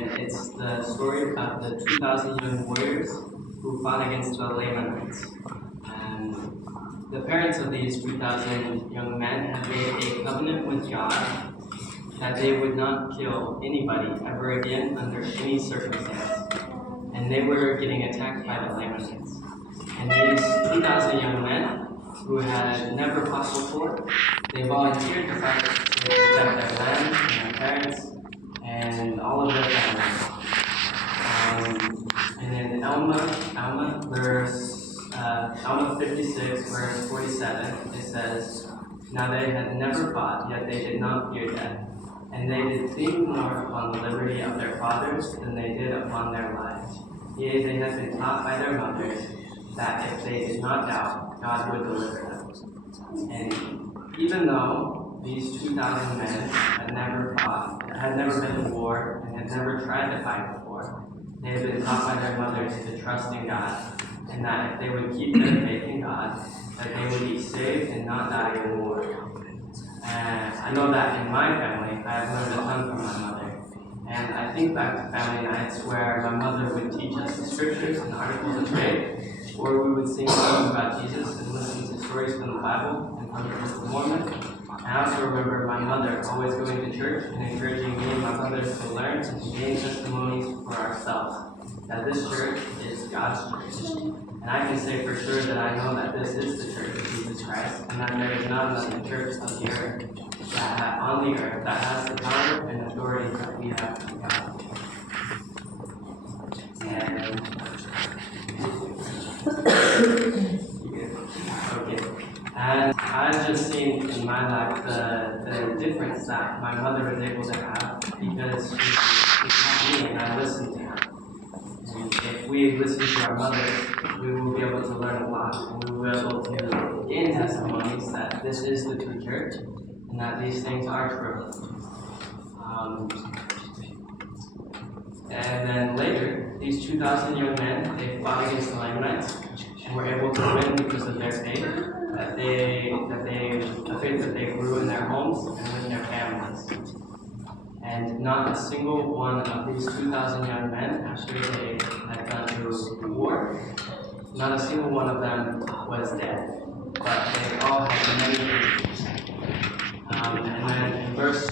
and it's the story about the 2,000 young warriors who fought against the Lamanites. And the parents of these 2,000 young men had made a covenant with God that they would not kill anybody ever again under any circumstance. And they were getting attacked by the Lamanites. And these 2,000 young men who had never fought before, they volunteered to fight to protect their land and their parents and all of their families. And in Alma, Alma 56, verse 47, it says, "Now they had never fought, yet they did not fear death. And they did think more upon the liberty of their fathers than they did upon their lives. Yea, they had been taught by their mothers that if they did not doubt, God would deliver them." And even though these 2,000 men had never fought, had never been to war, and had never tried to fight before, they had been taught by their mothers to trust in God, and that if they would keep their faith in God, that they would be saved and not die in war. And I know that in my family, I have learned a ton from my mother. And I think back to family nights where my mother would teach us the scriptures and articles of faith, or we would sing songs about Jesus and listen to stories from the Bible and from the Book of Mormon. And I also remember my mother always going to church and encouraging me and my brothers to learn and to gain testimonies for ourselves, that this church is God's church. And I can say for sure that I know that this is the church of Jesus Christ, and that there is not another church on the earth that has the power and authority that we have from God. And okay. And I've just seen in my life the difference that my mother was able to have because she taught me and I listened to her. And if we listen to our mothers, we will be able to learn a lot, and we will be able to gain testimonies that this is the true church, and that these things are true. And then later, these 2,000 young men, they fought against the Lamanites, and were able to win because of their faith, the faith that they grew in their homes and with their families. And not a single one of these 2,000 young men, after they had gone through war, not a single one of them was dead. But they all had many injuries. And then in verse